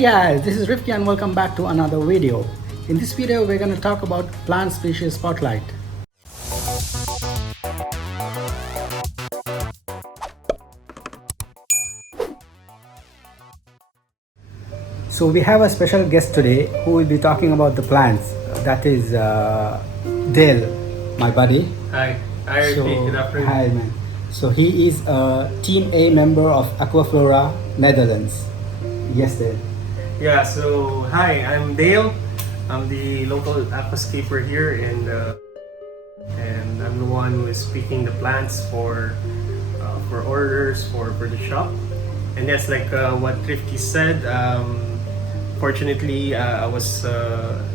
Hey guys, this is Rifki and welcome back to another video. In this video, we're going to talk about plant species spotlight. So we have a special guest today who will be talking about the plants. That is Dale, my buddy. Hi, Rifki. Good afternoon. Hi man. So he is a Team A member of Aquaflora Netherlands. Yes, Dale. Yeah, so hi, I'm Dale. I'm the local aquascaper here, and I'm the one who is picking the plants for orders for the shop. And that's like what Rifki said. Fortunately, I was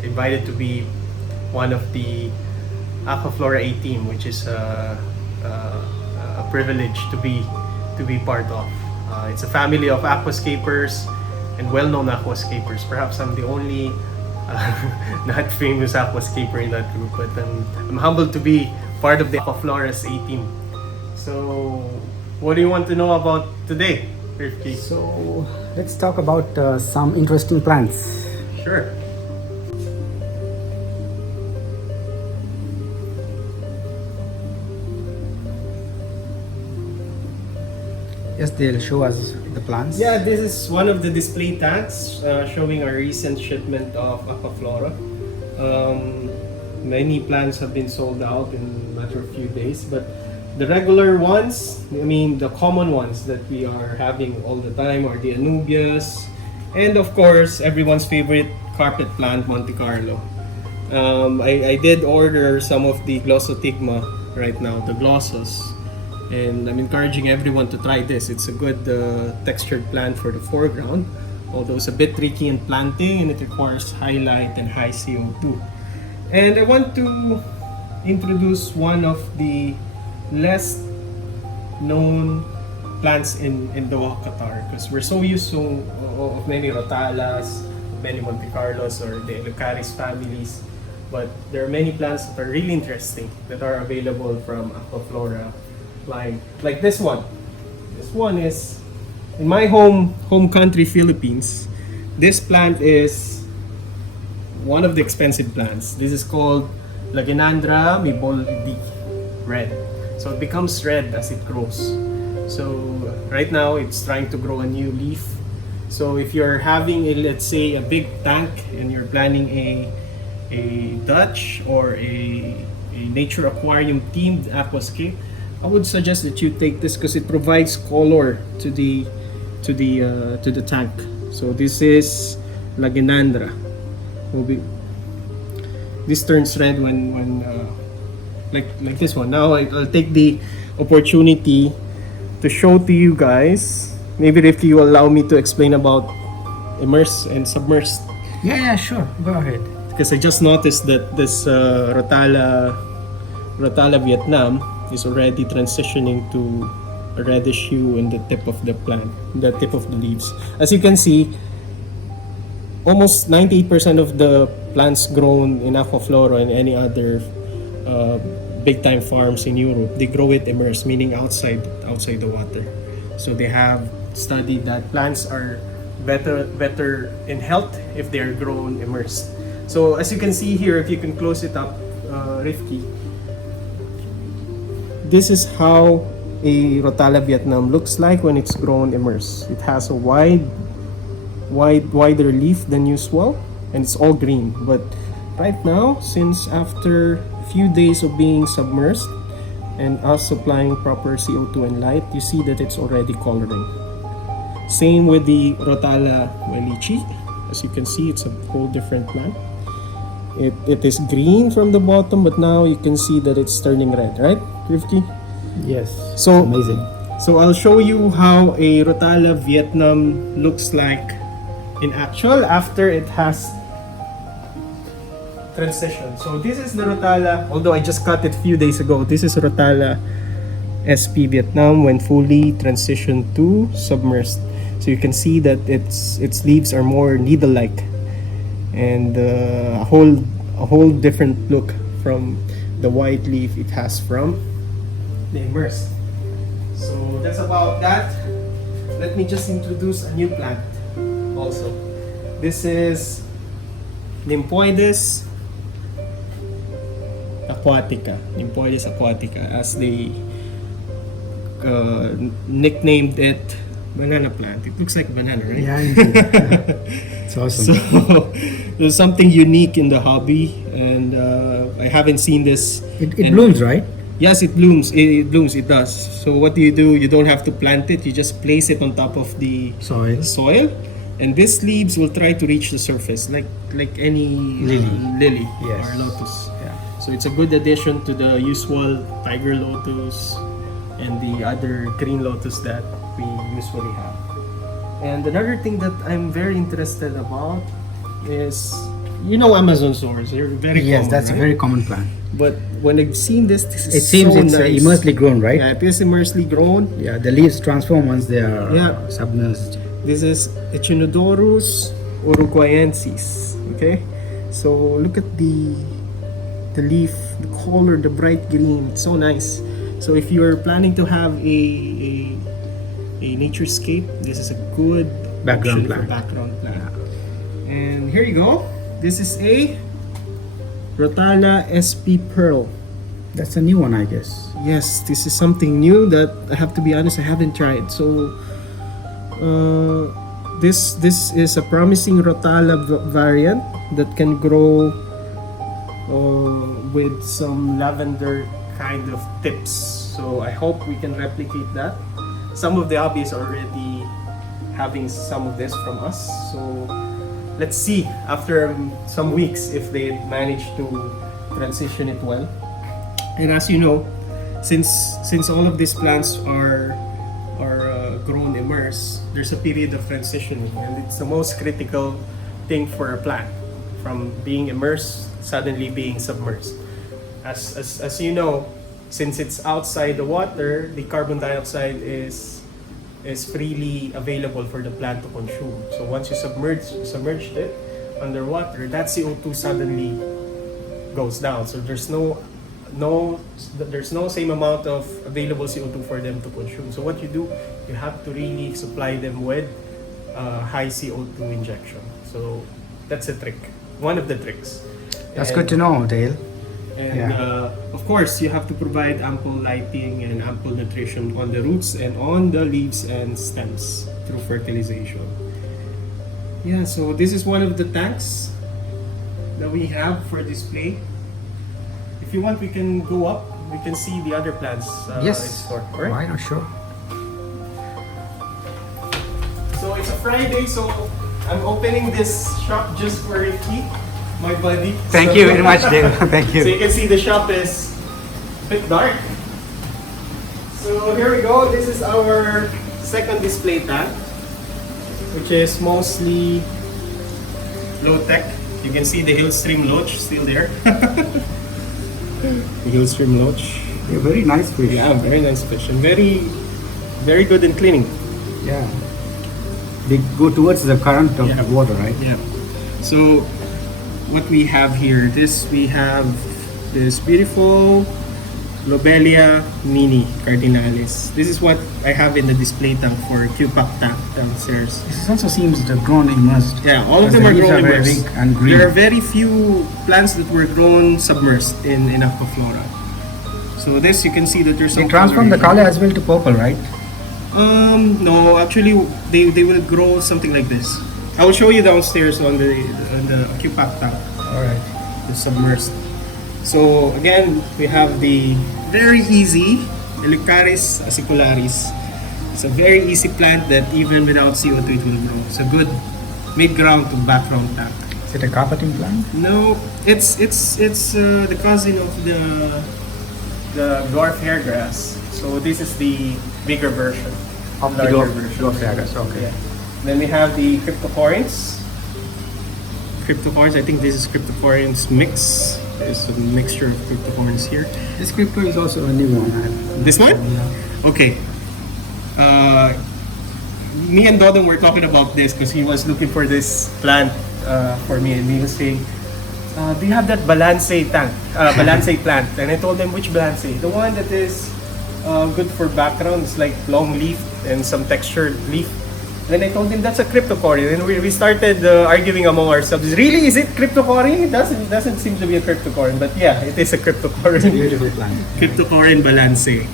invited to be one of the Aquaflora A-Team, which is a privilege to be part of. It's a family of aquascapers and well-known aquascapers. Perhaps I'm the only not famous aquascaper in that group, but I'm humbled to be part of the Aquaflora's A-Team. So, what do you want to know about today, Rifki? So let's talk about some interesting plants. Sure. Yes, they'll show us the plants. Yeah, this is one of the display tanks showing our recent shipment of Aquaflora. Many plants have been sold out in a matter of few days, but the regular ones, the common ones that we are having all the time are the Anubias, and of course, everyone's favorite carpet plant, Monte Carlo. I did order some of the Glossostigma right now, the Glossos. And I'm encouraging everyone to try this. It's a good textured plant for the foreground, although it's a bit tricky in planting and it requires high light and high CO2. And I want to introduce one of the less known plants in Doha, Qatar, because we're so used to of many Rotalas, many Monte Carlos or the Elocharis families, but there are many plants that are really interesting that are available from Aquaflora line, like this one. This one is in my home country, Philippines. This plant is one of the expensive plants. This is called Lagenandra Meeboldii Red. So it becomes red as it grows. So right now it's trying to grow a new leaf. So if you're having let's say a big tank and you're planning a Dutch or a nature aquarium themed aquascape, I would suggest that you take this because it provides color to the tank. So this is Lagenandra. This turns red when like this one. Now I'll take the opportunity to show to you guys. Maybe if you allow me to explain about immersed and submersed. Yeah, sure. Go ahead. Because I just noticed that this Rotala Vietnam is already transitioning to a reddish hue in the tip of the plant, the tip of the leaves. As you can see, almost 98% of the plants grown in Aquaflora and any other big-time farms in Europe, they grow it immersed, meaning outside the water. So they have studied that plants are better in health if they are grown immersed. So as you can see here, if you can close it up, Rifki, this is how a Rotala Vietnam looks like when it's grown immersed. It has a wider leaf than usual, and it's all green. But right now, since after a few days of being submersed and us supplying proper CO2 and light, you see that it's already coloring. Same with the Rotala Wallichii. As you can see, it's a whole different plant. It is green from the bottom, but now you can see that it's turning red, right, Rifki? Yes. So it's amazing. So I'll show you how a Rotala Vietnam looks like in actual after it has transitioned. So this is the Rotala, although I just cut it a few days ago. This is Rotala Sp Vietnam when fully transitioned to submersed. So you can see that its leaves are more needle-like, and a whole different look from the white leaf it has from the immersed. So that's about that. Let me just introduce a new plant also. This is Nymphoides Aquatica. Nymphoides Aquatica, as they nicknamed it, banana plant. It looks like banana, right? Yeah, indeed. It's awesome. So there's something unique in the hobby, and I haven't seen this. It And- blooms, right? Yes, it blooms. It blooms. It does. So what do? You don't have to plant it. You just place it on top of the soil, and these leaves will try to reach the surface, like any lily Yes. or lotus. Yeah. So it's a good addition to the usual tiger lotus and the other green lotus that we usually have. And another thing that I'm very interested about is, Amazon stores. They're very Yes, common, that's right? a very common plant. But when I've seen this is It seems so it's nice. immersely grown, right? Yeah, it is immersely grown. Yeah, the leaves transform once they are Yeah. submerged. This is Echinodorus uruguayensis. Okay, so look at the leaf, the color, the bright green. It's so nice. So if you're planning to have a naturescape, this is a good Background option for plant. background plant. And here you go. This is a Rotala Sp Pearl. That's a new one, I guess. Yes, this is something new that I have to be honest, I haven't tried. So this is a promising Rotala variant that can grow with some lavender kind of tips. So I hope we can replicate that. Some of the hobbies are already having some of this from us. So let's see after some weeks if they manage to transition it well. And as you know, since all of these plants are grown immersed, there's a period of transitioning, and it's the most critical thing for a plant, from being immersed suddenly being submerged. As you know, since it's outside the water, the carbon dioxide is freely available for the plant to consume. So once you submerged it underwater, that CO2 suddenly goes down. So there's no same amount of available CO2 for them to consume. So what you do, you have to really supply them with high CO2 injection. So that's a trick, one of the tricks. That's good to know, Dale. And of course, you have to provide ample lighting and ample nutrition on the roots and on the leaves and stems through fertilization. Yeah, so this is one of the tanks that we have for display. If you want, we can go up. We can see the other plants in Yes. store. All right? Why not? Sure. So it's a Friday, so I'm opening this shop just for Ricky, my buddy. Thank So- you very much, Dale. Thank So you you. can see the shop is a bit dark. So here we go. This is our second display tank, which is mostly low tech. You can see the Hillstream Loach still there. The Hillstream Loach. They're very nice fish. Yeah, very nice fish and very, very good in cleaning. Yeah. They go towards the current of Yeah. the water, right? Yeah. So what we have here, we have this beautiful Lobelia Mini Cardinalis. This is what I have in the display tank for Q-Pack tank downstairs. This also seems to have grown immersed. Yeah, all of Because them are the leaves grown very immersed. big and green. There are very few plants that were grown submersed in Aquaflora. So this, you can see that there's They some transform the color color as well to purple, right? No, actually they will grow something like this. I will show you downstairs on the Q-Pack tank. Alright. The submersed. So again, we have the very easy Elocharis Acicularis. It's a very easy plant that even without CO2 it will grow. It's a good mid-ground to background tank. Is it a carpeting plant? No, it's the cousin of the dwarf hairgrass. So this is the bigger version. Of the larger dwarf hairgrass, okay. Yeah. Then we have the Cryptocorynes. Cryptocorynes, I think this is Cryptocorynes mix. There's a mixture of Cryptocorynes here. This crypto is also a new one. This one? Yeah. Okay. Me and Dodon were talking about this because he was looking for this plant for me, and he was saying, do you have that Balansae tank, Balansae plant? And I told him, which Balansae? The one that is good for background. It's like long leaf and some textured leaf. Then I told him that's a cryptocoryne, and we started arguing among ourselves. Really, is it cryptocoryne? It doesn't seem to be a cryptocoryne, but yeah, it is a cryptocoryne. It's a beautiful plant. Cryptocoryne Balansae.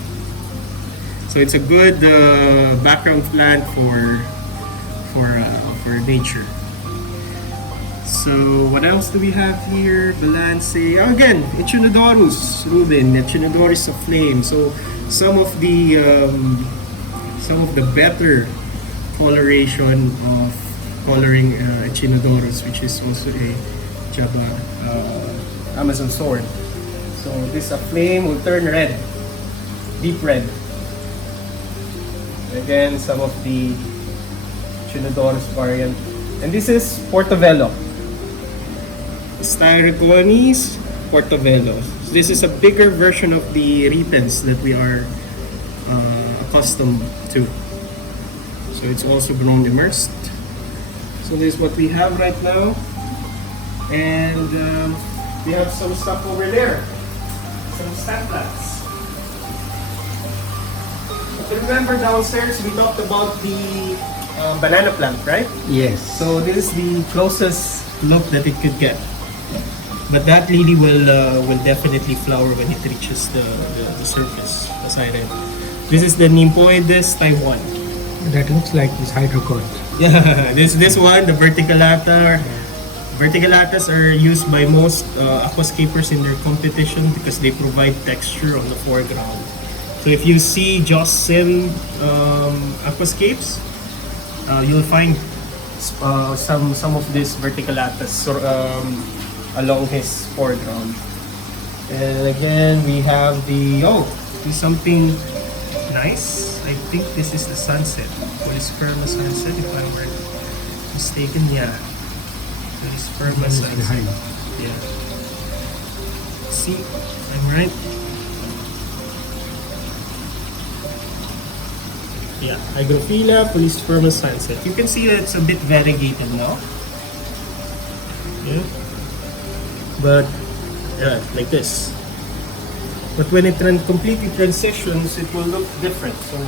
So it's a good background plant for nature. So what else do we have here? Balansae. Oh, again, Echinodorus, Ruben, Echinodorus Aflame. So some of the better coloration of coloring Echinodorus, which is also a Java Amazon sword. So this Aflame will turn red, deep red. Again, some of the Echinodorus variant. And this is Porto Velho. Staurogyne, Porto Velho. So this is a bigger version of the repens that we are accustomed to. So it's also grown immersed. So this is what we have right now. And we have some stuff over there. Some stand plants. Remember downstairs we talked about the banana plant, right? Yes. So this is the closest look that it could get. But that lily will definitely flower when it reaches the surface, as I read. This is the Nymphoides Taiwan. That looks like this hydrocone. Yeah, this one, the verticillata. Verticellatas are used by most aquascapers in their competition because they provide texture on the foreground. So if you see Joss Sim aquascapes, you'll find some of these verticellatas along his foreground. And again, we have this something nice. I think this is the sunset. Polisperma sunset, if I'm not mistaken. Yeah, Polisperma sunset. Yeah. See, I'm right. Yeah, Hygrophila, Polisperma sunset. You can see that it's a bit variegated now. Yeah. But yeah, like this. But when it completely transitions, it will look different. So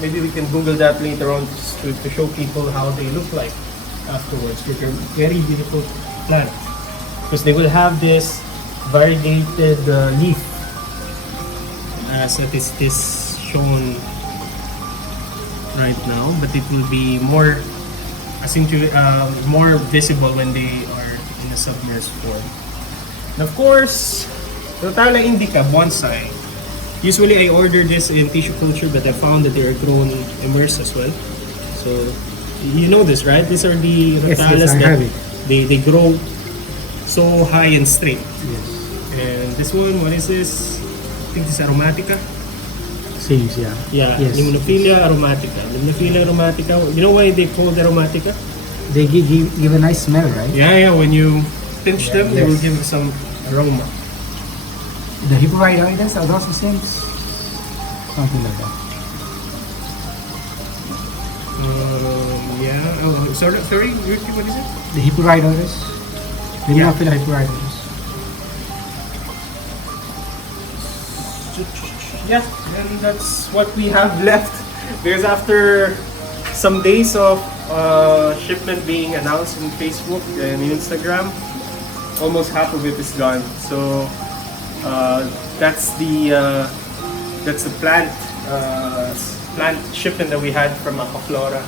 maybe we can Google that later on to show people how they look like afterwards. They're very beautiful plant because they will have this variegated leaf, as it is this shown right now. But it will be more, more visible when they are in a submerged form. And of course, Rotala indica bonsai. Usually I order this in tissue culture, but I found that they are grown immersed as well. So you know this, right? These are the Rotalas that they grow so high and straight. Yes. And this one, what is this? I think this is Aromatica. Seems, yeah. Yeah, Yes. Limnophilia aromatica. Limnophilia aromatica. You know why they called aromatica? They give a nice smell, right? Yeah. When you pinch them, they will Yes. give some aroma. The Hyporhydroides are those the same? Something like that. Yeah. Oh, sorry. What is it? The Hyporhydroides. Limnophila Hyporhydroides. Yeah, and that's what we have left. Because after some days of shipment being announced on Facebook and Instagram, almost half of it is gone. So that's the plant shipment that we had from Aquaflora.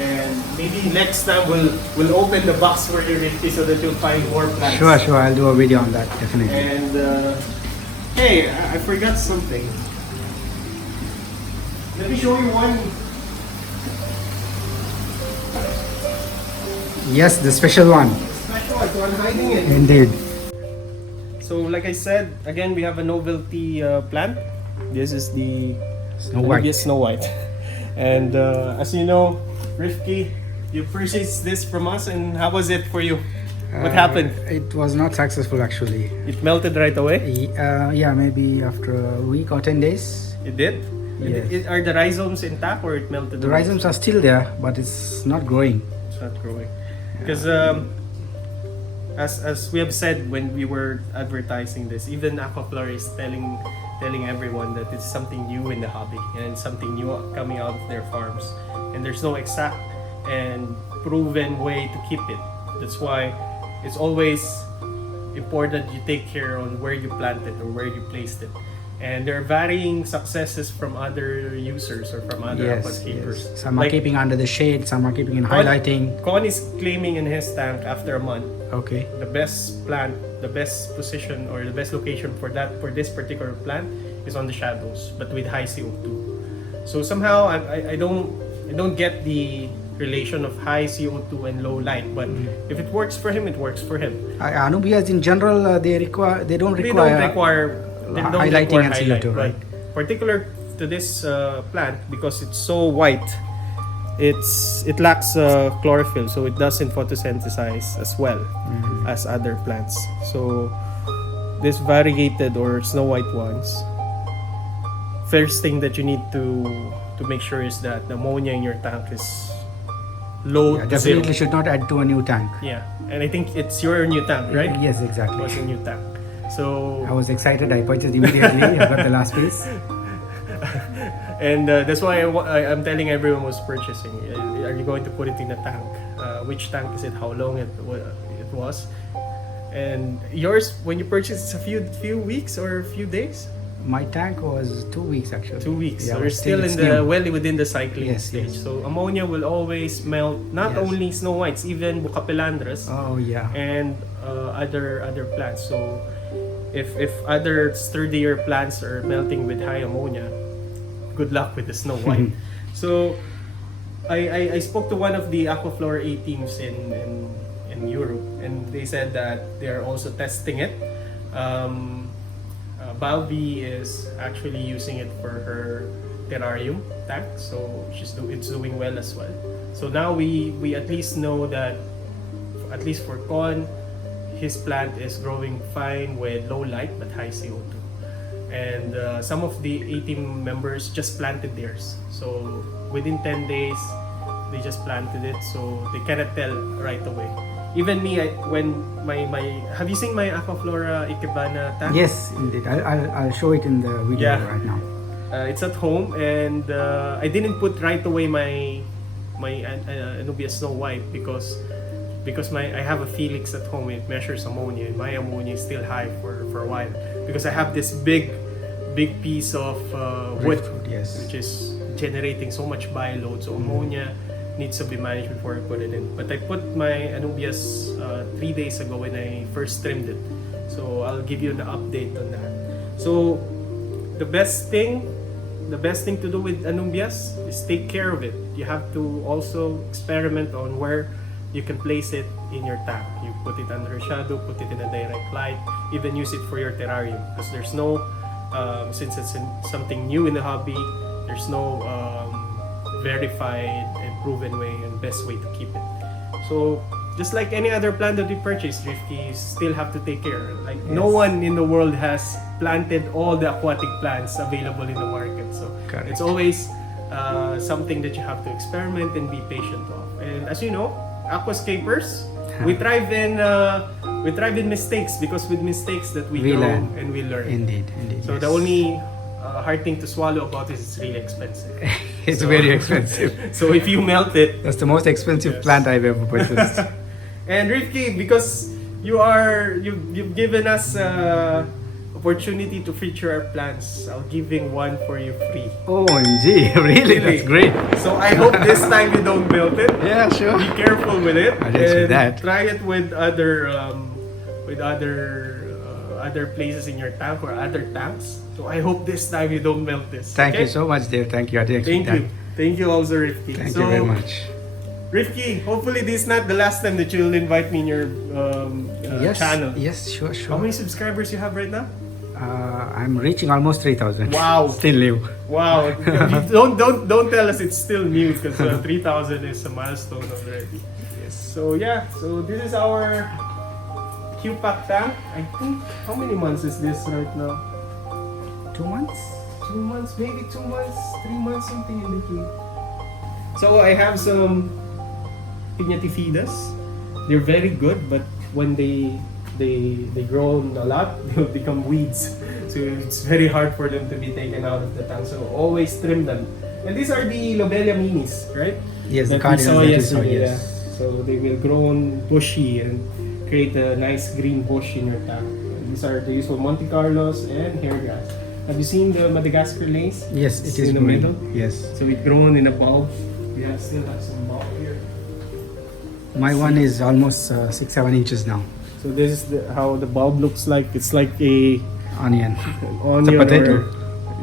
And maybe next time we'll open the box for you, Ricky, so that you'll find more plants. Sure. I'll do a video on that, definitely. And hey, I forgot something. Let me show you one. Yes, the special one. Special one, so I'm hiding it. Indeed. So like I said, again, we have a novelty plant. This is the Snow White. Anubias Snow White. And as you know, Rifki, you purchased this from us, and how was it for you? What happened? It was not successful actually. It melted right away? Yeah, maybe after a week or 10 days. It did? Yes. Are the rhizomes intact or it melted The away? rhizomes are still there, but it's not growing. It's not growing. Because as we have said when we were advertising this, even Aquaflora is telling everyone that it's something new in the hobby and something new coming out of their farms. And there's no exact and proven way to keep it. That's why it's always important you take care on where you planted or where you placed it. And there are varying successes from other users or from other aquascapers. Yes. Some are keeping under the shade, some are keeping in highlighting. Con is claiming in his tank after a month, Okay. the best plant, the best position or the best location for this particular plant is on the shadows, but with high CO2. So somehow I don't get the relation of high CO2 and low light, but if it works for him, it works for him. Anubias in general, they don't require highlighting and CO2, right? Particular to this plant, because it's so white, it lacks chlorophyll, so it doesn't photosynthesize as well as other plants. So this variegated or snow white ones, first thing that you need to make sure is that the ammonia in your tank is low to zero. Definitely should not add to a new tank. Yeah, and I think it's your new tank, right? Yes, exactly. It was a new tank. So I was excited. I purchased immediately. I got the last piece. And that's why I'm telling everyone who's purchasing, are you going to put it in a tank? Which tank is it? How long it was? And yours, when you purchased, it's a few weeks or a few days? My tank was 2 weeks actually. 2 weeks. Yeah, so you're still in the within the cycling stage. Yes. So ammonia will always melt not only snow whites, even bucapelandras. Oh yeah. And other plants. So if other sturdier plants are melting with high ammonia, good luck with the snow white. So I spoke to one of the Aquaflora A-teams in Europe, and they said that they're also testing it. Balbi is actually using it for her terrarium tank, so it's doing well as well. So now we at least know that, at least for Con, his plant is growing fine with low light but high CO2. And some of the A-team members just planted theirs. So within 10 days, they just planted it, so they cannot tell right away. Even me, when my have you seen my Aquaflora Ikebana tank? Yes, indeed. I'll show it in the video right now. It's at home, and I didn't put right away my Anubias Snow White because I have a Felix at home. It measures ammonia, and my ammonia is still high for a while because I have this big piece of wood, which is generating so much bioload. So ammonia needs to be managed before I put it in. But I put my Anubias 3 days ago when I first trimmed it. So I'll give you an update on that. So the best thing to do with Anubias is take care of it. You have to also experiment on where you can place it in your tank. You put it under a shadow, put it in a direct light, even use it for your terrarium. Because there's no, since it's something new in the hobby, there's no verified and proven way and best way to keep it. So just like any other plant that we purchase, Rifki, you still have to take care. Like no one in the world has planted all the aquatic plants available in the market. So it's always something that you have to experiment and be patient of. And as you know, aquascapers, we thrive in mistakes, because with mistakes that we grow and we learn. Indeed. So the only hard thing to swallow about it is it's really expensive. It's very expensive. So if you melt it, that's the most expensive plant I've ever purchased. And Rifki, because you've given us opportunity to feature our plants, I'll giving one for you free. OMG, really? That's great. So I hope this time you don't melt it. Yeah, sure. Be careful with it. I'll do that. Try it with other places in your tank or other tanks. So I hope this time you don't melt this. Thank you so much, Dave. Thank you. Thank you also, Rifki. Thank you very much. Rifki, hopefully this is not the last time that you'll invite me in your channel. Yes, sure. How many subscribers you have right now? I'm reaching almost 3,000. Wow. Still new. Wow. don't tell us it's still new, because 3,000 is a milestone already. Yes. So yeah, so this is our Q-Pack tank. I think, how many months is this right now? 2 months? 2 months, maybe 2 months, 3 months, something in between. So I have some Pignatifidas. They're very good, but when they grow a lot, they'll become weeds. So it's very hard for them to be taken out of the tank. So always trim them. And these are the Lobelia Minis, right? Yes, the That we saw Cardinalis that you saw, yesterday. yes. Yeah. So they will grow on bushy and create a nice green bush in your tank. And these are the usual Monte Carlos and hair grass. Have you seen the Madagascar Lace? Yes, it It's is in the green. middle. Yes. So it's grown in a bulb. We still have some bulb here. My one is almost 6-7 inches now. So this is how the bulb looks like. It's like a Onion. an onion potato. or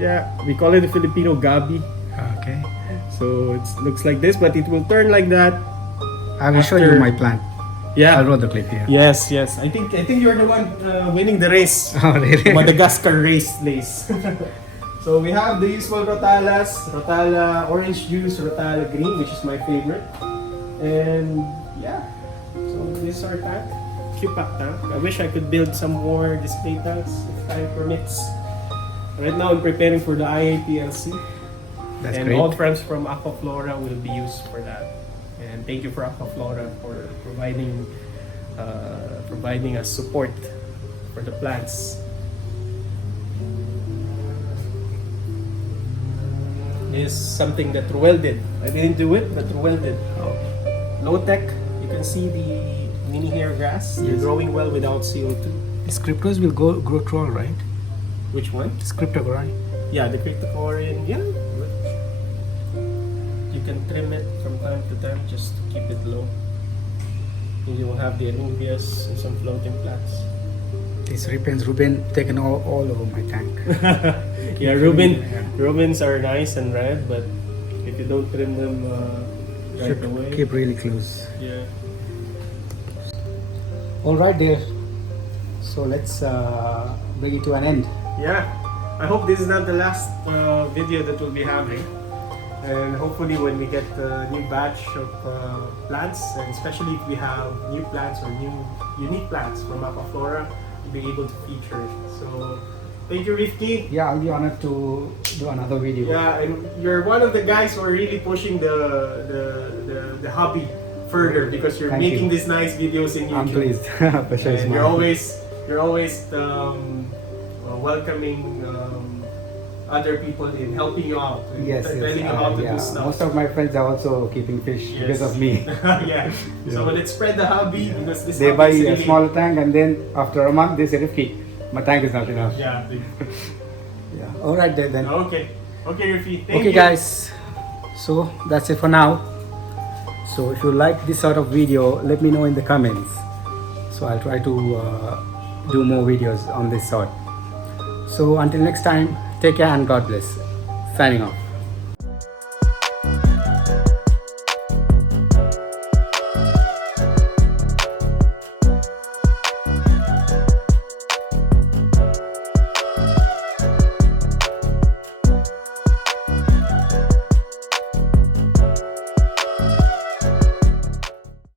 yeah, we call it the Filipino Gabi. Okay. So it looks like this, but it will turn like that. I will show you After- my plant. Yeah. I'll roll the clip here. Yes, yes. I think you're the one winning the race. Oh, really? Madagascar race lace. So we have the usual Rotalas, Rotala orange juice, Rotala green, which is my favorite. And yeah, so this is our tank. Cute tank. I wish I could build some more display tanks if time permits. Right now I'm preparing for the IAPLC. That's And great. all friends from Aquaflora will be used for that. And thank you for Aquaflora for providing us support for the plants. This is something that Ruel did. I didn't do it, but Ruel did. Low tech. You can see the mini hair grass. They're Yes. growing well without CO2. These cryptos will grow tall, right? Which one? It's Cryptocoryne. Yeah, the Cryptocoryne. Yeah. You can trim it from time to time just to keep it low. And you will have the Anubias and some floating plants. These Ruben taken all over my tank. Yeah, Rubens are nice and red, but if you don't trim them right Should away, keep really close. yeah. All right, dear. So let's bring it to an end. Yeah, I hope this is not the last video that we'll be having. And hopefully when we get a new batch of plants, and especially if we have new plants or new unique plants from Aquaflora, we'll be able to feature it. So thank you, Rifki. Yeah, I'll be honored to do another video. Yeah, and you're one of the guys who are really pushing the hobby further because you're Thank making you. these nice videos in YouTube. I'm pleased. Pleasure is And mine. you're always welcoming other people in helping you out, and Yes, telling you how to yeah. do stuff. Most of my friends are also keeping fish Yes. because of me. Yeah. So let's spread the hobby because this They hobby buy is a really, small tank and then after a month they say, Rifki, my tank is not enough. Yeah. Yeah. All right then. Okay. Okay, Rifi. Thank Okay you. guys, so that's it for now. So if you like this sort of video, let me know in the comments. So I'll try to do more videos on this sort. So until next time, take care and God bless. Signing off.